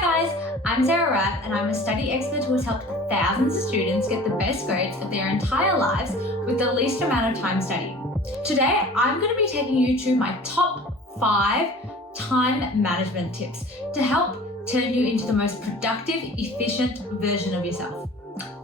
Hi guys, I'm Sarah Rath and I'm a study expert who has helped thousands of students get the best grades of their entire lives with the least amount of time studying. Today, I'm going to be taking you to my top 5 time management tips to help turn you into the most productive, efficient version of yourself.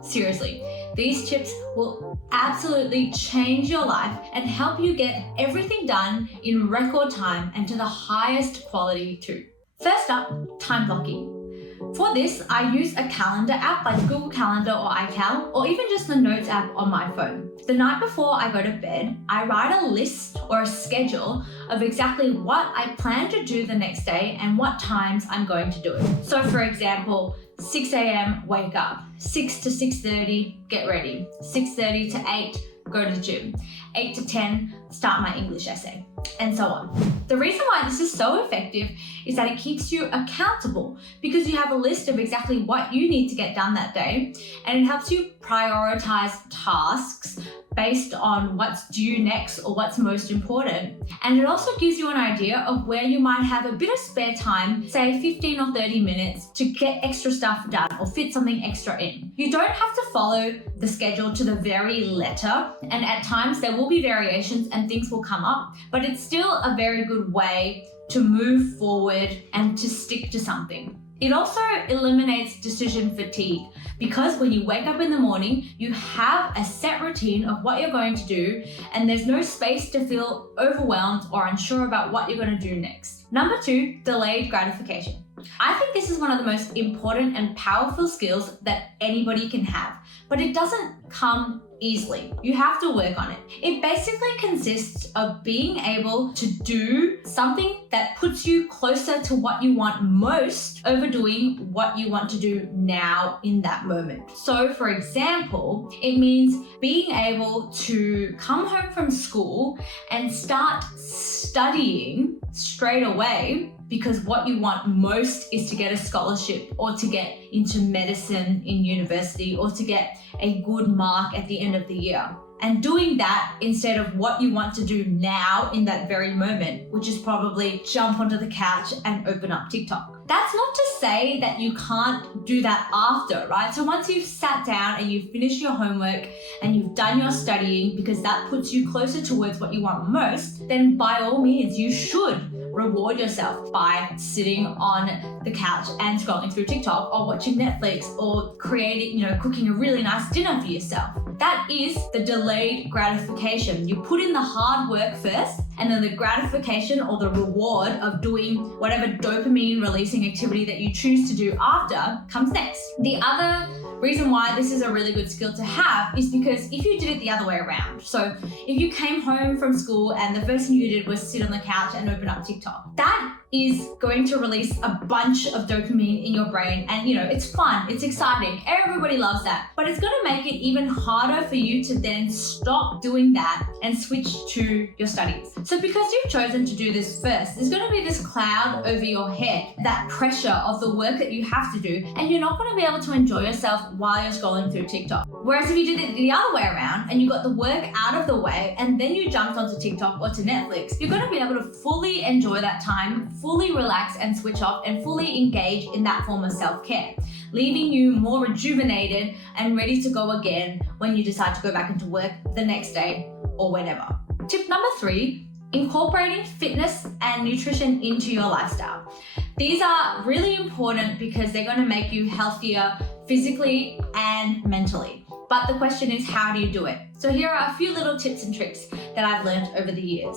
Seriously, these tips will absolutely change your life and help you get everything done in record time and to the highest quality too. First up, time blocking. For this, I use a calendar app like Google Calendar or iCal, or even just the Notes app on my phone. The night before I go to bed, I write a list or a schedule of exactly what I plan to do the next day and what times I'm going to do it. So for example, 6 a.m. wake up, 6 to 6:30 get ready, 6:30 to 8 go to the gym, 8 to 10 start my English essay, and so on. The reason why this is so effective is that it keeps you accountable because you have a list of exactly what you need to get done that day, and it helps you prioritize tasks based on what's due next or what's most important. And it also gives you an idea of where you might have a bit of spare time, say 15 or 30 minutes, to get extra stuff done or fit something extra in. You don't have to follow the schedule to the very letter, and at times there will be variations and things will come up, but it's still a very good way to move forward and to stick to something. It also eliminates decision fatigue because when you wake up in the morning, you have a set routine of what you're going to do, and there's no space to feel overwhelmed or unsure about what you're going to do next. Number 2, delayed gratification. I think this is one of the most important and powerful skills that anybody can have, but it doesn't come easily. You have to work on it. It basically consists of being able to do something that puts you closer to what you want most over doing what you want to do now in that moment. So for example, it means being able to come home from school and start studying straight away because what you want most is to get a scholarship or to get into medicine in university or to get a good mark at the end of the year. And doing that instead of what you want to do now in that very moment, which is probably jump onto the couch and open up TikTok. That's not to say that you can't do that after, right? So once you've sat down and you've finished your homework and you've done your studying, because that puts you closer towards what you want most, then by all means, you should reward yourself by sitting on the couch and scrolling through TikTok or watching Netflix or creating, cooking a really nice dinner for yourself. That is the delayed gratification. You put in the hard work first, and then the gratification or the reward of doing whatever dopamine releasing activity that you choose to do after comes next. The other reason why this is a really good skill to have is because if you did it the other way around, so if you came home from school and the first thing you did was sit on the couch and open up TikTok, that is going to release a bunch of dopamine in your brain, and it's fun, it's exciting, everybody loves that, but it's going to make it even harder for you to then stop doing that and switch to your studies. So because you've chosen to do this first, there's going to be this cloud over your head, that pressure of the work that you have to do, and you're not going to be able to enjoy yourself while you're scrolling through TikTok. Whereas if you did it the other way around and you got the work out of the way and then you jumped onto TikTok or to Netflix, you're going to be able to fully enjoy that time, fully relax and switch off, and fully engage in that form of self-care, leaving you more rejuvenated and ready to go again when you decide to go back into work the next day or whenever. Tip number 3, incorporating fitness and nutrition into your lifestyle. These are really important because they're going to make you healthier physically and mentally. But the question is, how do you do it? So here are a few little tips and tricks that I've learned over the years.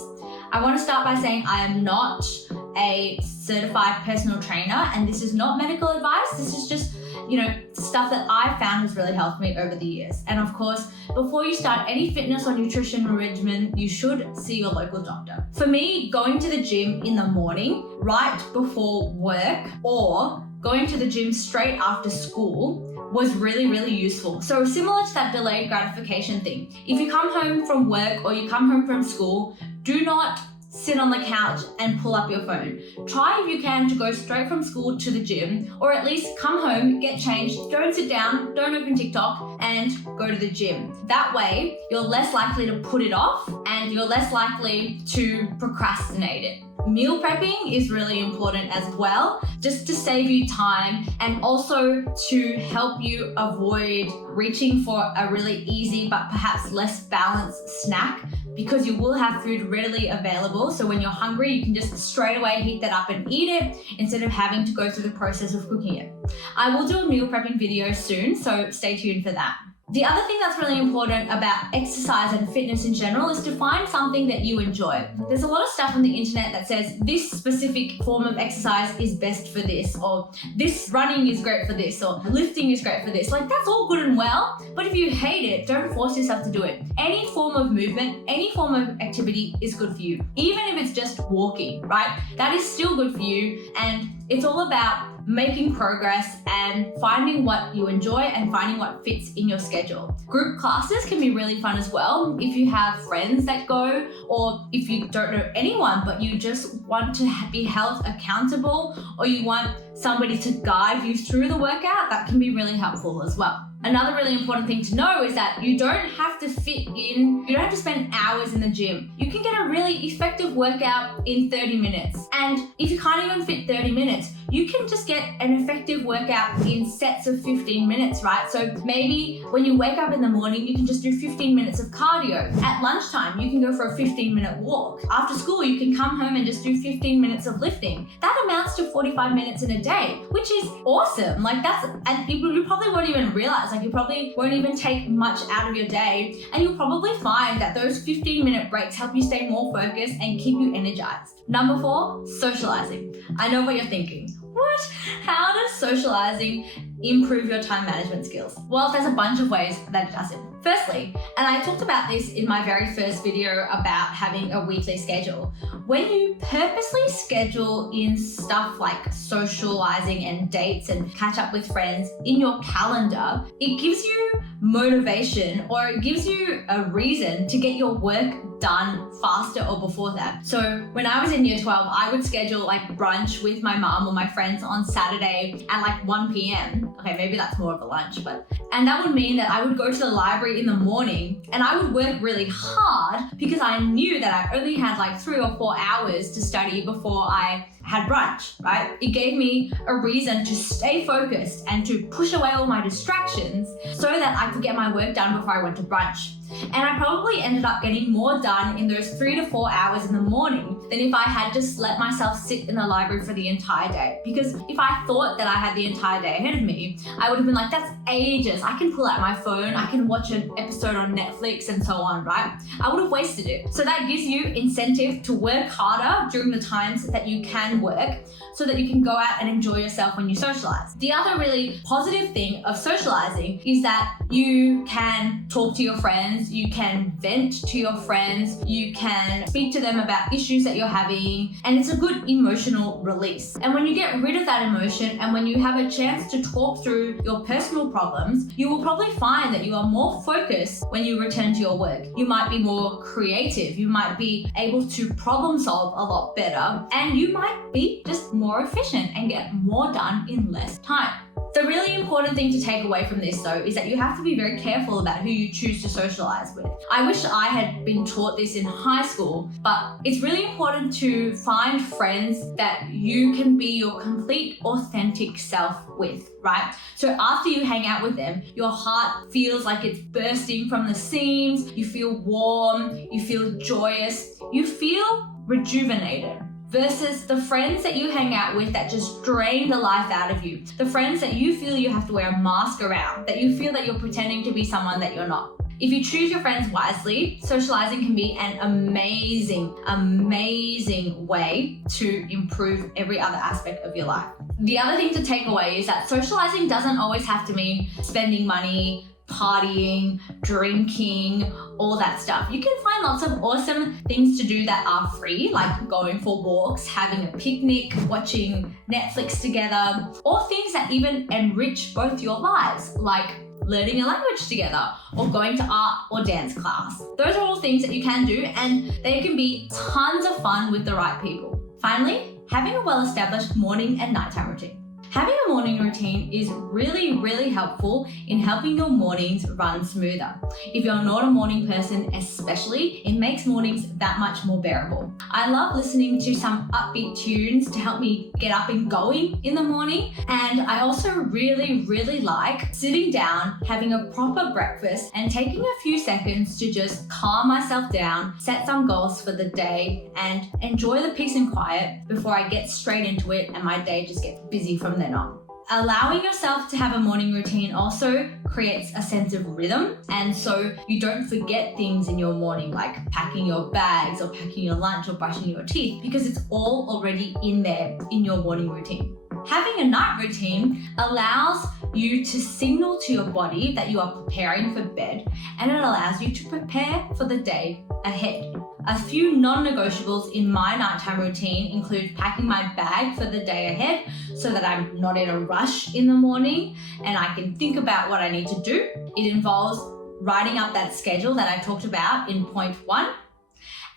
I want to start by saying I am not a certified personal trainer, and this is not medical advice. This is just, stuff that I found has really helped me over the years. And of course, before you start any fitness or nutrition regimen, you should see your local doctor. For me, going to the gym in the morning, right before work, or going to the gym straight after school was really, really useful. So similar to that delayed gratification thing, if you come home from work or you come home from school, do not sit on the couch and pull up your phone. Try, if you can, to go straight from school to the gym, or at least come home, get changed, don't sit down, don't open TikTok, and go to the gym. That way, you're less likely to put it off and you're less likely to procrastinate it. Meal prepping is really important as well, just to save you time and also to help you avoid reaching for a really easy but perhaps less balanced snack, because you will have food readily available. So when you're hungry, you can just straight away heat that up and eat it instead of having to go through the process of cooking it. I will do a meal prepping video soon, so stay tuned for that. The other thing that's really important about exercise and fitness in general is to find something that you enjoy. There's a lot of stuff on the internet that says this specific form of exercise is best for this, or this running is great for this, or lifting is great for this. Like, that's all good and well, but if you hate it, don't force yourself to do it. Any form of movement, any form of activity is good for you. Even if it's just walking, right? That is still good for you, and it's all about making progress and finding what you enjoy and finding what fits in your schedule. Group classes can be really fun as well if you have friends that go, or if you don't know anyone but you just want to be held accountable, or you want somebody to guide you through the workout. That can be really helpful as well. Another really important thing to know is that you don't have to you don't have to spend hours in the gym. You can get a really effective workout in 30 minutes. And if you can't even fit 30 minutes, you can just get an effective workout in sets of 15 minutes, right? So maybe when you wake up in the morning, you can just do 15 minutes of cardio. At lunchtime, you can go for a 15-minute walk. After school, you can come home and just do 15 minutes of lifting. That amounts to 45 minutes in a day, which is awesome. And you probably won't even realize, you probably won't even take much out of your day, and you'll probably find that those 15-minute breaks help you stay more focused and keep you energized. Number 4, socializing. I know what you're thinking. What? How does socializing improve your time management skills? Well, there's a bunch of ways that it does it. Firstly, and I talked about this in my very first video about having a weekly schedule, when you purposely schedule in stuff like socializing and dates and catch up with friends in your calendar, it gives you motivation, or it gives you a reason to get your work done faster or before that. So when I was in year 12, I would schedule brunch with my mom or my friends on Saturday at 1 p.m. Okay, maybe that's more of a lunch, and that would mean that I would go to the library in the morning and I would work really hard because I knew that I only had 3 or 4 hours to study before I had brunch, right? It gave me a reason to stay focused and to push away all my distractions so that I could get my work done before I went to brunch. And I probably ended up getting more done in those 3 to 4 hours in the morning than if I had just let myself sit in the library for the entire day. Because if I thought that I had the entire day ahead of me, I would have been like, that's ages. I can pull out my phone, I can watch an episode on Netflix and so on, right? I would have wasted it. So that gives you incentive to work harder during the times that you can work, so that you can go out and enjoy yourself when you socialize. The other really positive thing of socializing is that you can talk to your friends, you can vent to your friends, you can speak to them about issues that you're having, and it's a good emotional release. And when you get rid of that emotion and when you have a chance to talk through your personal problems, you will probably find that you are more focused when you return to your work. You might be more creative, you might be able to problem solve a lot better, and you might be just more efficient and get more done in less time. The really important thing to take away from this, though, is that you have to be very careful about who you choose to socialize with. I wish I had been taught this in high school, but it's really important to find friends that you can be your complete, authentic self with, right? So after you hang out with them, your heart feels like it's bursting from the seams, you feel warm, you feel joyous, you feel rejuvenated. Versus the friends that you hang out with that just drain the life out of you. The friends that you feel you have to wear a mask around, that you feel that you're pretending to be someone that you're not. If you choose your friends wisely, socializing can be an amazing, amazing way to improve every other aspect of your life. The other thing to take away is that socializing doesn't always have to mean spending money, partying, drinking, all that stuff. You can find lots of awesome things to do that are free, like going for walks, having a picnic, watching Netflix together, or things that even enrich both your lives, like learning a language together or going to art or dance class. Those are all things that you can do, and they can be tons of fun with the right people. Finally, having a well-established morning and nighttime routine. Having a morning routine is really helpful in helping your mornings run smoother. If you're not a morning person especially, it makes mornings that much more bearable. I love listening to some upbeat tunes to help me get up and going in the morning, and I also really like sitting down, having a proper breakfast and taking a few seconds to just calm myself down, set some goals for the day and enjoy the peace and quiet before I get straight into it and my day just gets busy from then on. Allowing yourself to have a morning routine also creates a sense of rhythm, and so you don't forget things in your morning like packing your bags or packing your lunch or brushing your teeth, because it's all already in there in your morning routine. Having a night routine allows you to signal to your body that you are preparing for bed, and it allows you to prepare for the day ahead. A few non-negotiables in my nighttime routine include packing my bag for the day ahead so that I'm not in a rush in the morning and I can think about what I need to do. It involves writing up that schedule that I talked about in point 1.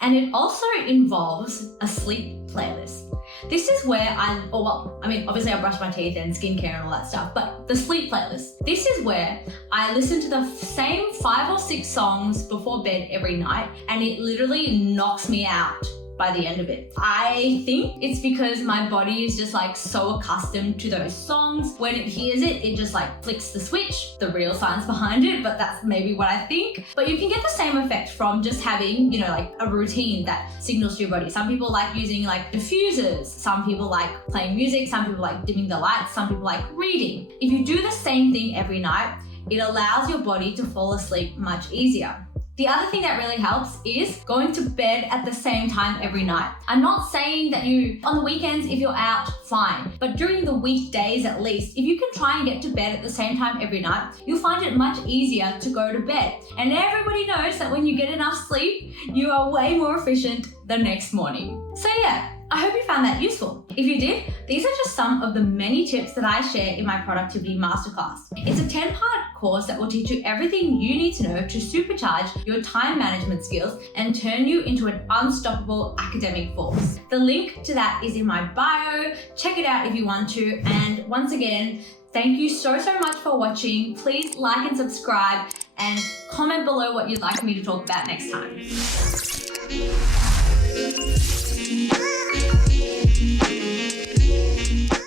And it also involves a sleep playlist. This is where obviously I brush my teeth and skincare and all that stuff, but the sleep playlist. This is where I listen to the same 5 or 6 songs before bed every night, and it literally knocks me out by the end of it. I think it's because my body is just like so accustomed to those songs. When it hears it, it just like flicks the switch. The real science behind it, but that's maybe what I think. But you can get the same effect from just having, like a routine that signals to your body. Some people like using like diffusers. Some people like playing music. Some people like dimming the lights. Some people like reading. If you do the same thing every night, it allows your body to fall asleep much easier. The other thing that really helps is going to bed at the same time every night. I'm not saying that on the weekends, if you're out, fine. But during the weekdays at least, if you can try and get to bed at the same time every night, you'll find it much easier to go to bed. And everybody knows that when you get enough sleep, you are way more efficient the next morning. So yeah, I hope you found that useful. If you did, these are just some of the many tips that I share in my productivity masterclass. It's a 10-part course that will teach you everything you need to know to supercharge your time management skills and turn you into an unstoppable academic force. The link to that is in my bio. Check it out if you want to. And once again, thank you so much for watching. Please like and subscribe and comment below what you'd like me to talk about next time.